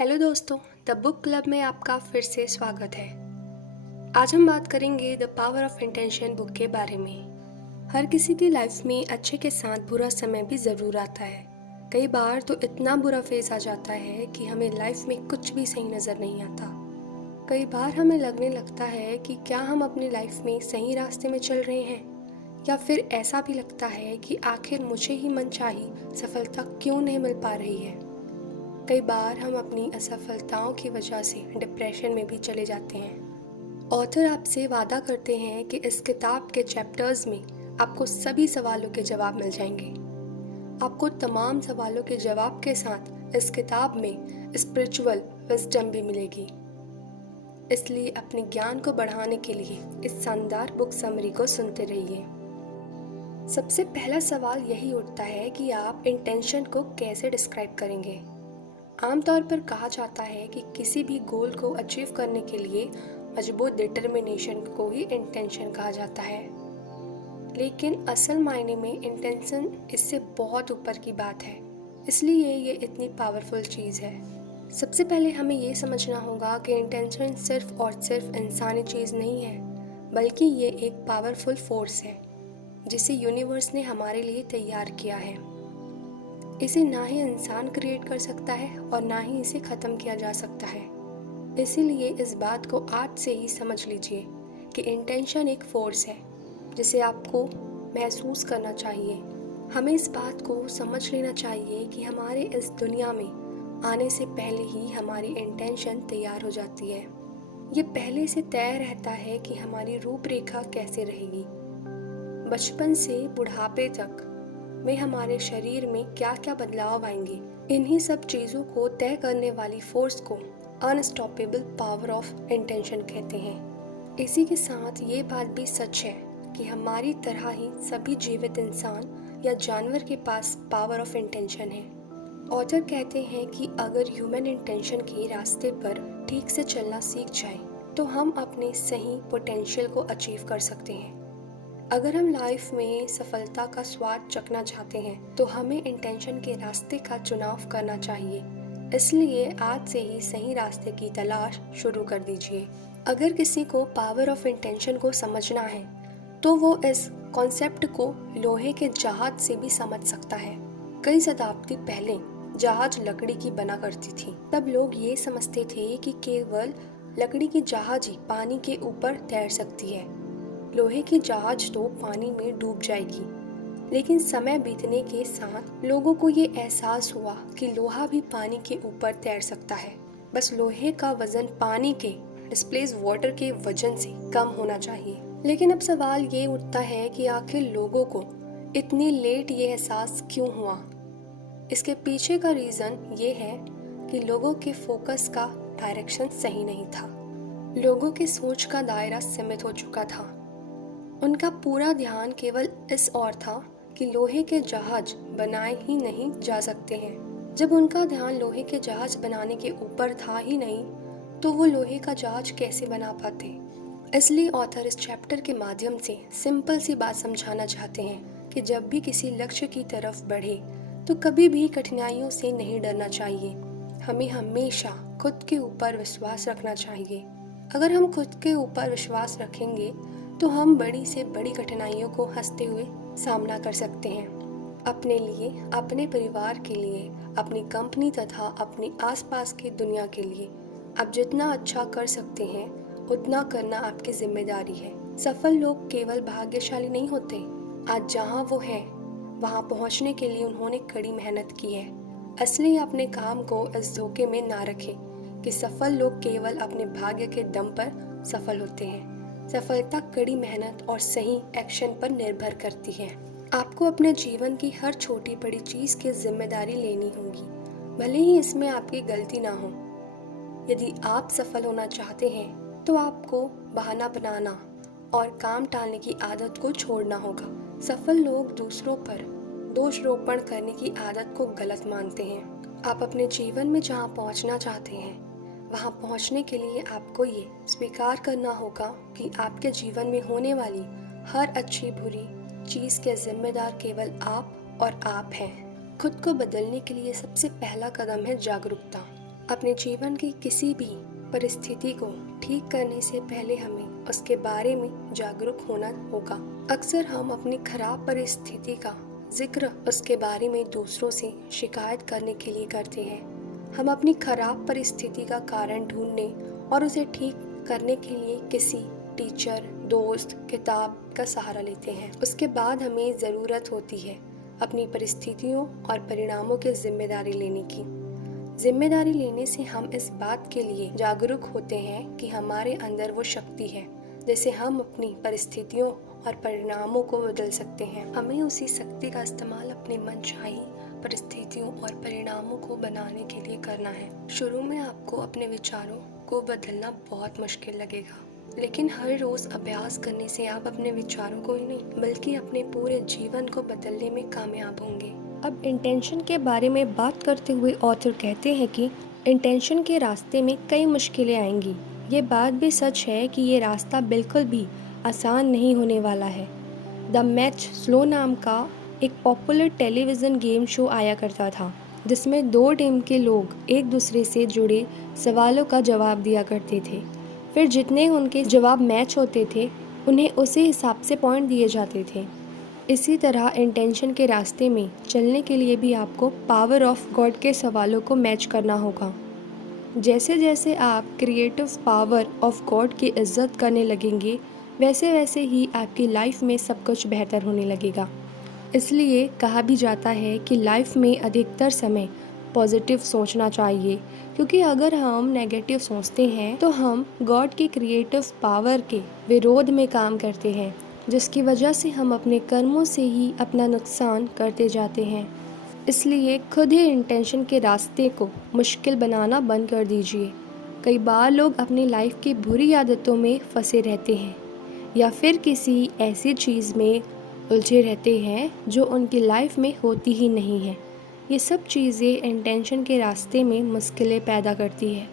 Hello दोस्तों, the book club में आपका फिर से स्वागत है। आज हम बात करेंगे the power of intention book के बारे में। हर किसी की लाइफ में अच्छे के साथ बुरा समय भी ज़रूर आता है। कई बार तो इतना बुरा फेज आ जाता है कि हमें लाइफ में कुछ भी सही नज़र नहीं आता। कई बार हमें लगने लगता है कि क्या हम अपनी लाइफ में सही रास्ते में चल रहे हैं, या फिर ऐसा भी लगता है कि आखिर मुझे ही मनचाही सफलता क्यों नहीं मिल पा रही है। कई बार हम अपनी असफलताओं की वजह से डिप्रेशन में भी चले जाते हैं। ऑथर आपसे वादा करते हैं कि इस किताब के चैप्टर्स में आपको सभी सवालों के जवाब मिल जाएंगे। आपको तमाम सवालों के जवाब के साथ इस किताब में स्पिरिचुअल विजडम भी मिलेगी। इसलिए अपने ज्ञान को बढ़ाने के लिए इस शानदार बुक समरी को सुनते रहिए। सबसे पहला सवाल यही उठता है कि आप इंटेंशन को कैसे डिस्क्राइब करेंगे। आमतौर पर कहा जाता है कि किसी भी गोल को अचीव करने के लिए मजबूत डिटर्मिनेशन को ही इंटेंशन कहा जाता है, लेकिन असल मायने में इंटेंशन इससे बहुत ऊपर की बात है। इसलिए ये इतनी पावरफुल चीज़ है। सबसे पहले हमें ये समझना होगा कि इंटेंशन सिर्फ और सिर्फ इंसानी चीज़ नहीं है, बल्कि ये एक पावरफुल फोर्स है जिसे यूनिवर्स ने हमारे लिए तैयार किया है। इसे ना ही इंसान क्रिएट कर सकता है और ना ही इसे ख़त्म किया जा सकता है। इसीलिए इस बात को आज से ही समझ लीजिए कि इंटेंशन एक फोर्स है जिसे आपको महसूस करना चाहिए। हमें इस बात को समझ लेना चाहिए कि हमारे इस दुनिया में आने से पहले ही हमारी इंटेंशन तैयार हो जाती है। ये पहले से तय रहता है कि हमारी रूपरेखा कैसे रहेगी। बचपन से बुढ़ापे तक में हमारे शरीर में क्या क्या बदलाव आएंगे, इन्हीं सब चीज़ों को तय करने वाली फोर्स को अनस्टॉपेबल पावर ऑफ इंटेंशन कहते हैं। इसी के साथ ये बात भी सच है कि हमारी तरह ही सभी जीवित इंसान या जानवर के पास पावर ऑफ इंटेंशन है। ऑथर कहते हैं कि अगर ह्यूमन इंटेंशन के रास्ते पर ठीक से चलना सीख जाए तो हम अपने सही पोटेंशियल को अचीव कर सकते हैं। अगर हम लाइफ में सफलता का स्वाद चखना चाहते हैं तो हमें इंटेंशन के रास्ते का चुनाव करना चाहिए। इसलिए आज से ही सही रास्ते की तलाश शुरू कर दीजिए। अगर किसी को पावर ऑफ इंटेंशन को समझना है तो वो इस कॉन्सेप्ट को लोहे के जहाज से भी समझ सकता है। कई शताब्दी पहले जहाज लकड़ी की बना करती थी। तब लोग ये समझते थे कि केवल लकड़ी की जहाज ही पानी के ऊपर तैर सकती है, लोहे की जहाज तो पानी में डूब जाएगी। लेकिन समय बीतने के साथ लोगों को ये एहसास हुआ कि लोहा भी पानी के ऊपर तैर सकता है, बस लोहे का वजन पानी के डिस्प्लेस वाटर के वजन से कम होना चाहिए। लेकिन अब सवाल ये उठता है कि आखिर लोगों को इतनी लेट ये एहसास क्यों हुआ। इसके पीछे का रीज़न ये है कि लोगों के फोकस का डायरेक्शन सही नहीं था। लोगों की सोच का दायरा सीमित हो चुका था। उनका पूरा ध्यान केवल इस ओर था कि लोहे के जहाज बनाए ही नहीं जा सकते हैं। जब उनका ध्यान लोहे के जहाज बनाने के ऊपर था ही नहीं तो वो लोहे का जहाज कैसे बना पाते। इसलिए ऑथर इस चैप्टर के माध्यम से सिंपल सी बात समझाना चाहते हैं कि जब भी किसी लक्ष्य की तरफ बढ़े तो कभी भी कठिनाइयों से नहीं डरना चाहिए। हमें हमेशा खुद के ऊपर विश्वास रखना चाहिए। अगर हम खुद के ऊपर विश्वास रखेंगे तो हम बड़ी से बड़ी कठिनाइयों को हंसते हुए सामना कर सकते हैं। अपने लिए, अपने परिवार के लिए, अपनी कंपनी तथा अपने आसपास की दुनिया के लिए आप जितना अच्छा कर सकते हैं उतना करना आपकी जिम्मेदारी है। सफल लोग केवल भाग्यशाली नहीं होते, आज जहाँ वो हैं वहाँ पहुँचने के लिए उन्होंने कड़ी मेहनत की है। इसलिए अपने काम को इस धोखे में ना रखें कि सफल लोग केवल अपने भाग्य के दम पर सफल होते हैं। सफलता कड़ी मेहनत और सही एक्शन पर निर्भर करती है। आपको अपने जीवन की हर छोटी बड़ी चीज़ की जिम्मेदारी लेनी होगी, भले ही इसमें आपकी गलती ना हो। यदि आप सफल होना चाहते हैं तो आपको बहाना बनाना और काम टालने की आदत को छोड़ना होगा। सफल लोग दूसरों पर दोषारोपण करने की आदत को गलत मानते हैं। आप अपने जीवन में जहाँ पहुँचना चाहते हैं वहाँ पहुँचने के लिए आपको ये स्वीकार करना होगा कि आपके जीवन में होने वाली हर अच्छी बुरी चीज़ के जिम्मेदार केवल आप और आप हैं। खुद को बदलने के लिए सबसे पहला कदम है जागरूकता। अपने जीवन की किसी भी परिस्थिति को ठीक करने से पहले हमें उसके बारे में जागरूक होना होगा। अक्सर हम अपनी खराब परिस्थिति का जिक्र उसके बारे में दूसरों से शिकायत करने के लिए करते हैं। हम अपनी खराब परिस्थिति का कारण ढूंढने और उसे ठीक करने के लिए किसी टीचर, दोस्त, किताब का सहारा लेते हैं। उसके बाद हमें ज़रूरत होती है अपनी परिस्थितियों और परिणामों की जिम्मेदारी लेने की। जिम्मेदारी लेने से हम इस बात के लिए जागरूक होते हैं कि हमारे अंदर वो शक्ति है जिससे हम अपनी परिस्थितियों और परिणामों को बदल सकते हैं। हमें उसी शक्ति का इस्तेमाल अपने मनचाही परिस्थितियों और परिणामों को बनाने के लिए करना है। शुरू में आपको अपने विचारों को बदलना बहुत मुश्किल लगेगा, लेकिन हर रोज अभ्यास करने से आप अपने विचारों को ही नहीं बल्कि अपने पूरे जीवन को बदलने में कामयाब होंगे। अब इंटेंशन के बारे में बात करते हुए ऑथर कहते हैं कि इंटेंशन के रास्ते में कई मुश्किलें आएंगी। ये बात भी सच है कि ये रास्ता बिल्कुल भी आसान नहीं होने वाला है। द मैच स्लो नाम का एक पॉपुलर टेलीविज़न गेम शो आया करता था, जिसमें दो टीम के लोग एक दूसरे से जुड़े सवालों का जवाब दिया करते थे। फिर जितने उनके जवाब मैच होते थे उन्हें उसी हिसाब से पॉइंट दिए जाते थे। इसी तरह इंटेंशन के रास्ते में चलने के लिए भी आपको पावर ऑफ गॉड के सवालों को मैच करना होगा। जैसे जैसे आप क्रिएटिव पावर ऑफ गॉड की इज्जत करने लगेंगे, वैसे वैसे ही आपकी लाइफ में सब कुछ बेहतर होने लगेगा। इसलिए कहा भी जाता है कि लाइफ में अधिकतर समय पॉजिटिव सोचना चाहिए, क्योंकि अगर हम नेगेटिव सोचते हैं तो हम गॉड की क्रिएटिव पावर के विरोध में काम करते हैं, जिसकी वजह से हम अपने कर्मों से ही अपना नुकसान करते जाते हैं। इसलिए खुद ही इंटेंशन के रास्ते को मुश्किल बनाना बंद कर दीजिए। कई बार लोग अपनी लाइफ की बुरी आदतों में फंसे रहते हैं या फिर किसी ऐसी चीज़ में उलझे रहते हैं जो उनकी लाइफ में होती ही नहीं है। ये सब चीज़ें इंटेंशन के रास्ते में मुश्किलें पैदा करती है।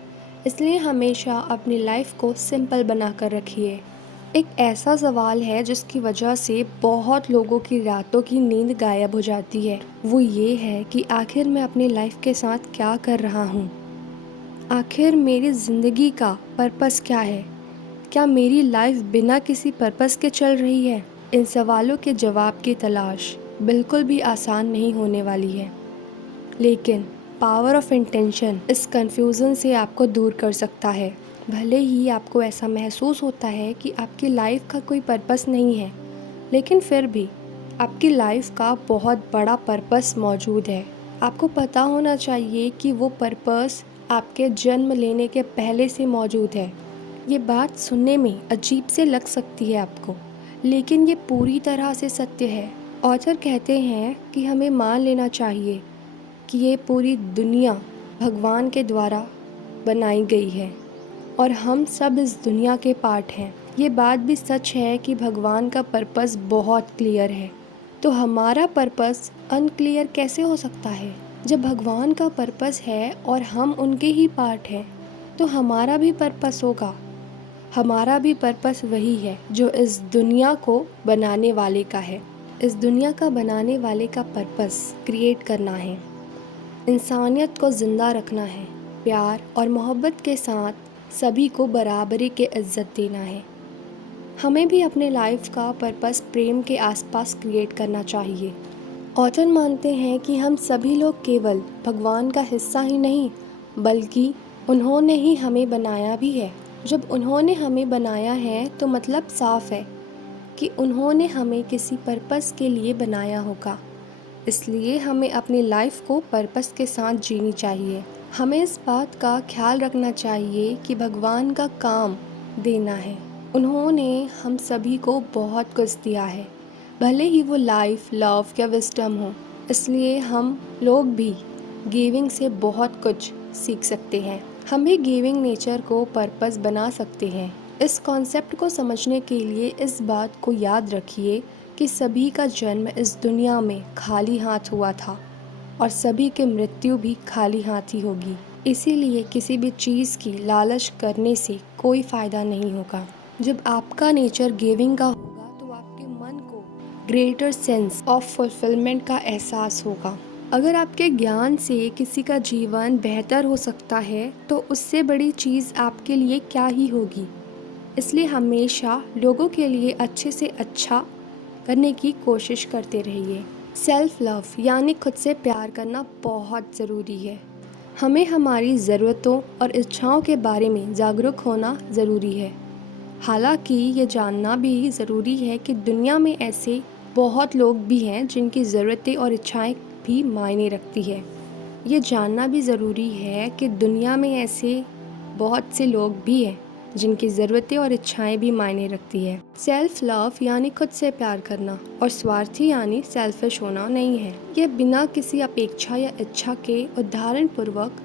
इसलिए हमेशा अपनी लाइफ को सिंपल बना कर रखिए। एक ऐसा सवाल है जिसकी वजह से बहुत लोगों की रातों की नींद गायब हो जाती है। वो ये है कि आखिर मैं अपनी लाइफ के साथ क्या कर रहा हूँ? आखिर मेरी ज़िंदगी का पर्पस क्या है? क्या मेरी लाइफ बिना किसी पर्पस के चल रही है? इन सवालों के जवाब की तलाश बिल्कुल भी आसान नहीं होने वाली है, लेकिन पावर ऑफ इंटेंशन इस कन्फ्यूज़न से आपको दूर कर सकता है। भले ही आपको ऐसा महसूस होता है कि आपकी लाइफ का कोई पर्पस नहीं है, लेकिन फिर भी आपकी लाइफ का बहुत बड़ा पर्पस मौजूद है। आपको पता होना चाहिए कि वो पर्पस आपके जन्म लेने के पहले से मौजूद है। ये बात सुनने में अजीब से लग सकती है आपको, लेकिन ये पूरी तरह से सत्य है। ऑथर कहते हैं कि हमें मान लेना चाहिए कि ये पूरी दुनिया भगवान के द्वारा बनाई गई है और हम सब इस दुनिया के पार्ट हैं। ये बात भी सच है कि भगवान का पर्पस बहुत क्लियर है, तो हमारा पर्पस अनक्लियर कैसे हो सकता है? जब भगवान का पर्पस है और हम उनके ही पार्ट हैं, तो हमारा भी पर्पस होगा। हमारा भी पर्पस वही है जो इस दुनिया को बनाने वाले का है। इस दुनिया का बनाने वाले का पर्पस क्रिएट करना है, इंसानियत को ज़िंदा रखना है, प्यार और मोहब्बत के साथ सभी को बराबरी के इज्जत देना है। हमें भी अपने लाइफ का पर्पस प्रेम के आसपास क्रिएट करना चाहिए। ऑथर मानते हैं कि हम सभी लोग केवल भगवान का हिस्सा ही नहीं, बल्कि उन्होंने ही हमें बनाया भी है। जब उन्होंने हमें बनाया है तो मतलब साफ है कि उन्होंने हमें किसी पर्पस के लिए बनाया होगा। इसलिए हमें अपनी लाइफ को पर्पस के साथ जीनी चाहिए। हमें इस बात का ख्याल रखना चाहिए कि भगवान का काम देना है। उन्होंने हम सभी को बहुत कुछ दिया है, भले ही वो लाइफ, लव या विजडम हो। इसलिए हम लोग भी गिविंग से बहुत कुछ सीख सकते हैं। हम भी गिविंग नेचर को पर्पस बना सकते हैं। इस कॉन्सेप्ट को समझने के लिए इस बात को याद रखिए कि सभी का जन्म इस दुनिया में खाली हाथ हुआ था और सभी की मृत्यु भी खाली हाथ ही होगी। इसीलिए किसी भी चीज़ की लालच करने से कोई फ़ायदा नहीं होगा। जब आपका नेचर गिविंग का होगा तो आपके मन को ग्रेटर सेंस ऑफ फुलफिलमेंट का एहसास होगा। अगर आपके ज्ञान से किसी का जीवन बेहतर हो सकता है तो उससे बड़ी चीज़ आपके लिए क्या ही होगी। इसलिए हमेशा लोगों के लिए अच्छे से अच्छा करने की कोशिश करते रहिए। सेल्फ लव यानी खुद से प्यार करना बहुत ज़रूरी है। हमें हमारी ज़रूरतों और इच्छाओं के बारे में जागरूक होना ज़रूरी है। हालांकि ये जानना भी ज़रूरी है कि दुनिया में ऐसे बहुत लोग भी हैं जिनकी ज़रूरतें और इच्छाएं भी मायने रखती है। ये जानना भी ज़रूरी है कि दुनिया में ऐसे बहुत से लोग भी हैं जिनकी ज़रूरतें और इच्छाएं भी मायने रखती है। सेल्फ लव यानी खुद से प्यार करना और स्वार्थी यानी सेल्फिश होना नहीं है। ये बिना किसी अपेक्षा या इच्छा के उदाहरण पूर्वक,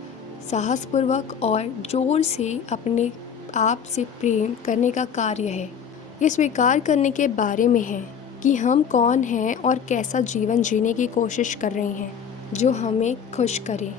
साहसपूर्वक और जोर से अपने आप से प्रेम करने का कार्य है। ये स्वीकार करने के बारे में है कि हम कौन हैं और कैसा जीवन जीने की कोशिश कर रहे हैं जो हमें खुश करे।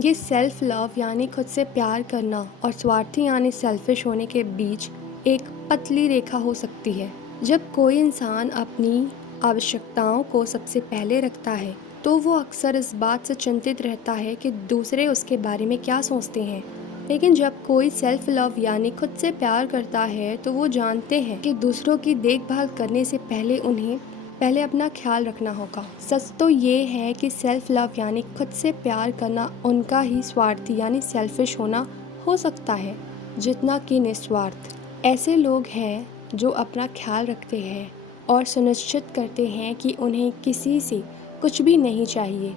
ये सेल्फ लव यानी खुद से प्यार करना और स्वार्थी यानी सेल्फिश होने के बीच एक पतली रेखा हो सकती है। जब कोई इंसान अपनी आवश्यकताओं को सबसे पहले रखता है तो वो अक्सर इस बात से चिंतित रहता है कि दूसरे उसके बारे में क्या सोचते हैं। लेकिन जब कोई सेल्फ लव यानी खुद से प्यार करता है तो वो जानते हैं कि दूसरों की देखभाल करने से पहले उन्हें पहले अपना ख्याल रखना होगा। सच तो ये है कि सेल्फ लव यानी खुद से प्यार करना उनका ही स्वार्थी यानी सेल्फिश होना हो सकता है जितना कि निस्वार्थ। ऐसे लोग हैं जो अपना ख्याल रखते हैं और सुनिश्चित करते हैं कि उन्हें किसी से कुछ भी नहीं चाहिए,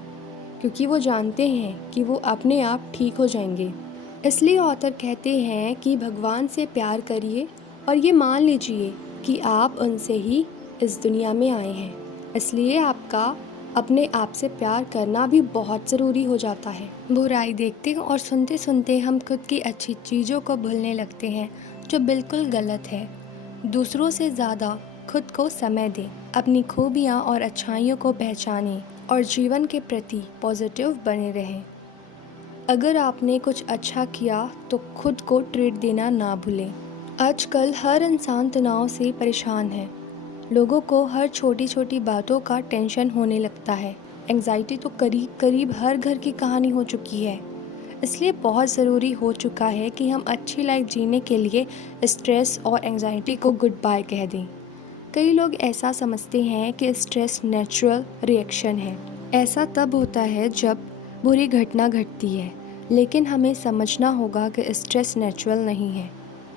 क्योंकि वो जानते हैं कि वो अपने आप ठीक हो जाएंगे। इसलिए ऑथर कहते हैं कि भगवान से प्यार करिए और ये मान लीजिए कि आप उनसे ही इस दुनिया में आए हैं। इसलिए आपका अपने आप से प्यार करना भी बहुत ज़रूरी हो जाता है। बुराई देखते और सुनते सुनते हम खुद की अच्छी चीज़ों को भूलने लगते हैं, जो बिल्कुल गलत है। दूसरों से ज़्यादा खुद को समय दें, अपनी खूबियाँ और अच्छाइयों को पहचानें और जीवन के प्रति पॉजिटिव बने रहें। अगर आपने कुछ अच्छा किया तो खुद को ट्रीट देना ना भूलें। आजकल हर इंसान तनाव से परेशान है। लोगों को हर छोटी छोटी बातों का टेंशन होने लगता है। एंग्जाइटी तो करीब करीब हर घर की कहानी हो चुकी है। इसलिए बहुत ज़रूरी हो चुका है कि हम अच्छी लाइफ जीने के लिए स्ट्रेस और एंग्जाइटी को गुड बाय कह दें। कई लोग ऐसा समझते हैं कि स्ट्रेस नेचुरल रिएक्शन है। ऐसा तब होता है जब बुरी घटना घटती है, लेकिन हमें समझना होगा कि स्ट्रेस नेचुरल नहीं है।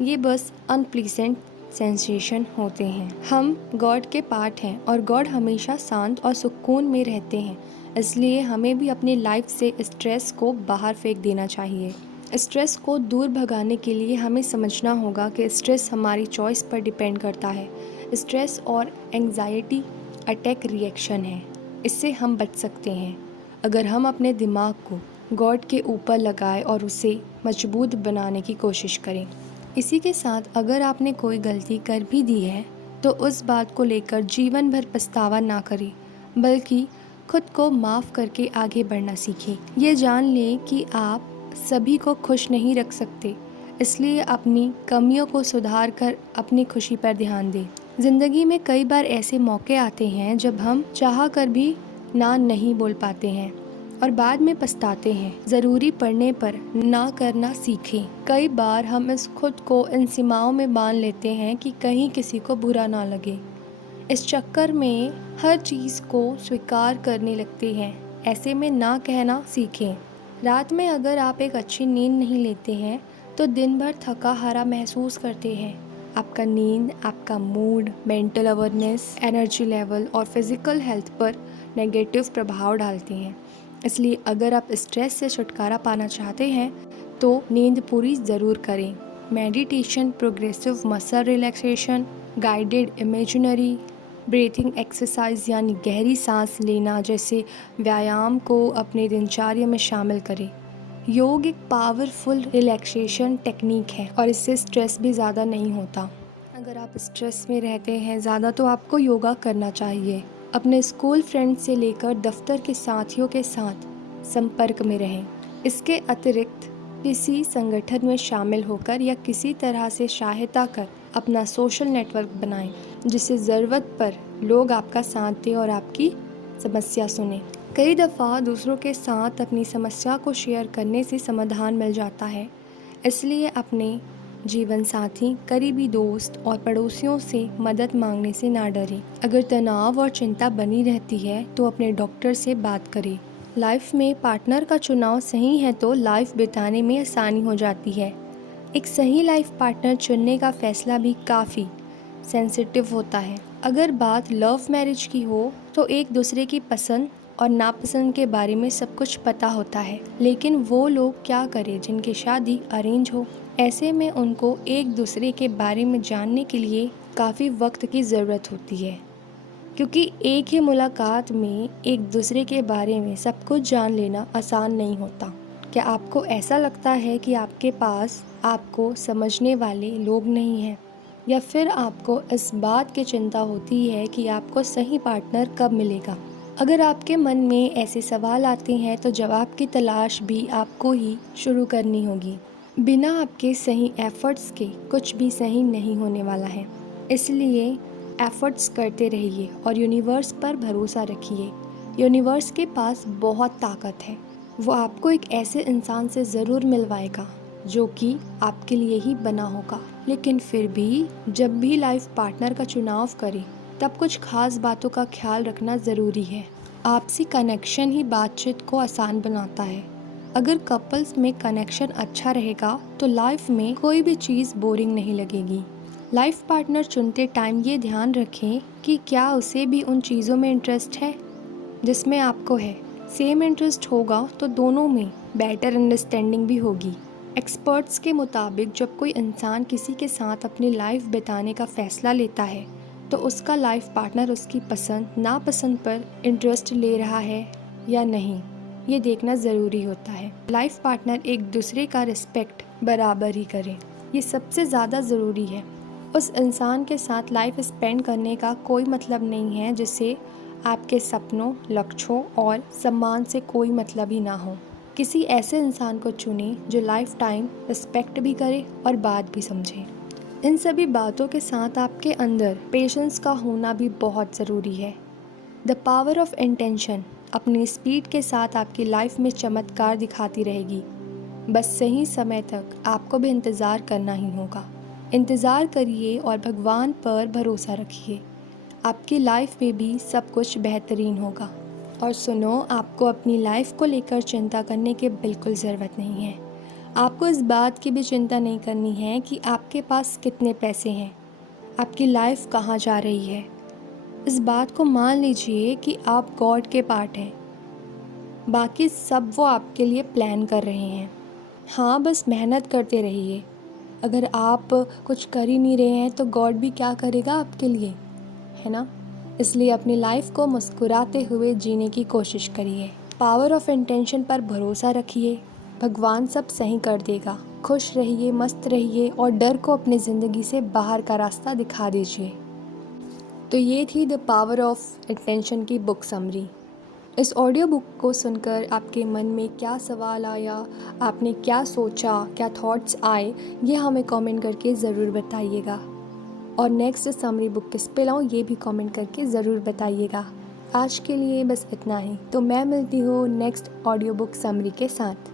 ये बस अनप्लीजेंट सेंसेशन होते हैं। हम गॉड के पार्ट हैं और गॉड हमेशा शांत और सुकून में रहते हैं। इसलिए हमें भी अपनी लाइफ से स्ट्रेस को बाहर फेंक देना चाहिए। स्ट्रेस को दूर भगाने के लिए हमें समझना होगा कि स्ट्रेस हमारी चॉइस पर डिपेंड करता है। स्ट्रेस और एंग्जाइटी अटैक रिएक्शन है, इससे हम बच सकते हैं अगर हम अपने दिमाग को गॉड के ऊपर लगाएं और उसे मजबूत बनाने की कोशिश करें। इसी के साथ अगर आपने कोई गलती कर भी दी है तो उस बात को लेकर जीवन भर पछतावा ना करें, बल्कि खुद को माफ़ करके आगे बढ़ना सीखें। ये जान लें कि आप सभी को खुश नहीं रख सकते, इसलिए अपनी कमियों को सुधार कर अपनी खुशी पर ध्यान दें। ज़िंदगी में कई बार ऐसे मौके आते हैं जब हम चाह कर भी ना नहीं बोल पाते हैं और बाद में पछताते हैं। ज़रूरी पड़ने पर ना करना सीखें। कई बार हम इस खुद को इन सीमाओं में बांध लेते हैं कि कहीं किसी को बुरा ना लगे। इस चक्कर में हर चीज़ को स्वीकार करने लगते हैं। ऐसे में ना कहना सीखें। रात में अगर आप एक अच्छी नींद नहीं लेते हैं तो दिन भर थका हारा महसूस करते हैं। आपका नींद आपका mood, mental awareness, energy level और फिज़िकल हेल्थ पर नेगेटिव प्रभाव डालती हैं। इसलिए अगर आप स्ट्रेस से छुटकारा पाना चाहते हैं तो नींद पूरी ज़रूर करें। Meditation, progressive muscle relaxation, guided imaginary breathing exercise यानी गहरी सांस लेना जैसे व्यायाम को अपने दिनचर्या में शामिल करें। योग एक पावरफुल रिलैक्सेशन टेक्निक है और इससे स्ट्रेस भी ज़्यादा नहीं होता। अगर आप स्ट्रेस में रहते हैं ज़्यादा तो आपको योगा करना चाहिए। अपने स्कूल फ्रेंड से लेकर दफ्तर के साथियों के साथ संपर्क में रहें। इसके अतिरिक्त किसी संगठन में शामिल होकर या किसी तरह से सहायता कर अपना सोशल नेटवर्क बनाएं, जिससे ज़रूरत पर लोग आपका साथ दें और आपकी समस्या सुनें। कई दफ़ा दूसरों के साथ अपनी समस्या को शेयर करने से समाधान मिल जाता है, इसलिए अपने जीवन साथी, करीबी दोस्त और पड़ोसियों से मदद मांगने से ना डरें। अगर तनाव और चिंता बनी रहती है तो अपने डॉक्टर से बात करें। लाइफ में पार्टनर का चुनाव सही है तो लाइफ बिताने में आसानी हो जाती है। एक सही लाइफ पार्टनर चुनने का फैसला भी काफ़ी सेंसिटिव होता है। अगर बात लव मैरिज की हो तो एक दूसरे की पसंद और नापसंद के बारे में सब कुछ पता होता है, लेकिन वो लोग क्या करें जिनकी शादी अरेंज हो। ऐसे में उनको एक दूसरे के बारे में जानने के लिए काफ़ी वक्त की ज़रूरत होती है, क्योंकि एक ही मुलाकात में एक दूसरे के बारे में सब कुछ जान लेना आसान नहीं होता। क्या आपको ऐसा लगता है कि आपके पास आपको समझने वाले लोग नहीं हैं, या फिर आपको इस बात की चिंता होती है कि आपको सही पार्टनर कब मिलेगा? अगर आपके मन में ऐसे सवाल आते हैं तो जवाब की तलाश भी आपको ही शुरू करनी होगी। बिना आपके सही एफर्ट्स के कुछ भी सही नहीं होने वाला है, इसलिए एफर्ट्स करते रहिए और यूनिवर्स पर भरोसा रखिए। यूनिवर्स के पास बहुत ताकत है, वो आपको एक ऐसे इंसान से ज़रूर मिलवाएगा जो कि आपके लिए ही बना होगा। लेकिन फिर भी जब भी लाइफ पार्टनर का चुनाव करें तब कुछ खास बातों का ख्याल रखना ज़रूरी है। आपसी कनेक्शन ही बातचीत को आसान बनाता है। अगर कपल्स में कनेक्शन अच्छा रहेगा तो लाइफ में कोई भी चीज़ बोरिंग नहीं लगेगी। लाइफ पार्टनर चुनते टाइम ये ध्यान रखें कि क्या उसे भी उन चीज़ों में इंटरेस्ट है जिसमें आपको है। सेम इंटरेस्ट होगा तो दोनों में बेटर अंडरस्टैंडिंग भी होगी। एक्सपर्ट्स के मुताबिक जब कोई इंसान किसी के साथ अपनी लाइफ बिताने का फ़ैसला लेता है तो उसका लाइफ पार्टनर उसकी पसंद नापसंद पर इंटरेस्ट ले रहा है या नहीं, ये देखना ज़रूरी होता है। लाइफ पार्टनर एक दूसरे का रिस्पेक्ट बराबर ही करें, ये सबसे ज़्यादा ज़रूरी है। उस इंसान के साथ लाइफ स्पेंड करने का कोई मतलब नहीं है जिससे आपके सपनों, लक्ष्यों और सम्मान से कोई मतलब ही ना हो। किसी ऐसे इंसान को चुनें जो लाइफ टाइम रिस्पेक्ट भी करे और बात भी समझे। इन सभी बातों के साथ आपके अंदर पेशेंस का होना भी बहुत ज़रूरी है। द पावर ऑफ इंटेंशन अपनी स्पीड के साथ आपकी लाइफ में चमत्कार दिखाती रहेगी। बस सही समय तक आपको भी इंतज़ार करना ही होगा। इंतज़ार करिए और भगवान पर भरोसा रखिए। आपकी लाइफ में भी सब कुछ बेहतरीन होगा। और सुनो, आपको अपनी लाइफ को लेकर चिंता करने की बिल्कुल ज़रूरत नहीं है। आपको इस बात की भी चिंता नहीं करनी है कि आपके पास कितने पैसे हैं, आपकी लाइफ कहाँ जा रही है। इस बात को मान लीजिए कि आप गॉड के पार्ट हैं, बाकी सब वो आपके लिए प्लान कर रहे हैं। हाँ, बस मेहनत करते रहिए। अगर आप कुछ कर ही नहीं रहे हैं तो गॉड भी क्या करेगा आपके लिए, है ना? इसलिए अपनी लाइफ को मुस्कुराते हुए जीने की कोशिश करिए। पावर ऑफ इंटेंशन पर भरोसा रखिए, भगवान सब सही कर देगा। खुश रहिए, मस्त रहिए और डर को अपनी ज़िंदगी से बाहर का रास्ता दिखा दीजिए। तो ये थी द पावर ऑफ इंटेंशन की बुक समरी। इस ऑडियो बुक को सुनकर आपके मन में क्या सवाल आया, आपने क्या सोचा, क्या थॉट्स आए, ये हमें कमेंट करके ज़रूर बताइएगा। और नेक्स्ट समरी बुक किस पे लाऊं ये भी कमेंट करके ज़रूर बताइएगा। आज के लिए बस इतना ही, तो मैं मिलती हूँ नेक्स्ट ऑडियो बुक समरी के साथ।